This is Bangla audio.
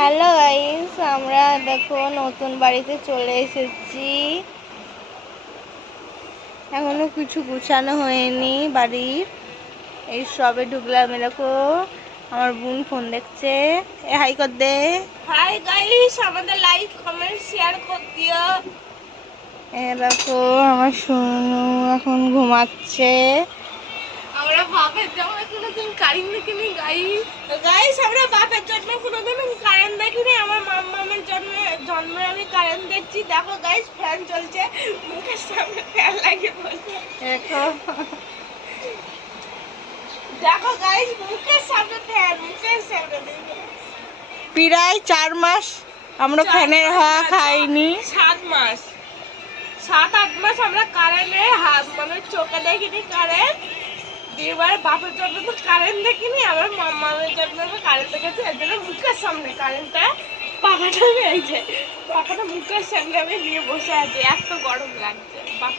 হ্যালো গাইস, আমরা দেখো নতুন বাড়িতে চলে এসেছি। এখনো কিছু গুছানো হয়নি বাড়ির, এই সবে ঢুকলাম। দেখো আমার বোন ফোন দেখছে। হাই কর দে। হাই গাইস, আমাদের লাইক কমেন্ট শেয়ার কর দিও। দেখো আমার সোনু এখন ঘুমাচ্ছে। আমরা বাপের জন্মে কোনোদিন কারেন্ট দেখিনি গাইস, আমরা বাপের জন্মে কোনোদিন কারেন্ট দেখিনি। আমার মামামের জন্মে আমি কারেন্ট দেখছি। দেখো গাইস, ফ্যান চলছে, মুখের সামনে ফ্যান লাগিয়ে বসে। দেখো গাইস, মুখের সামনে ফ্যান, মুখের সামনে। প্রায় 4 মাস আমরা ফ্যানের হাওয়া খাইনি। 7 মাস, 7-8 মাস আমরা কারেন্টের মানে চোখে দেখিনি কারেন্ট। এবার বাপের জন্য তো কারেন্ট দেখিনি, আমার মামার জন্য কারেন্ট দেখেছি। এর জন্য মুখের সামনে কারেন্টটা, পাখাটা এই যে পাখাটা মুখের সামনে আমি নিয়ে বসে আছি, এত গরম লাগছে।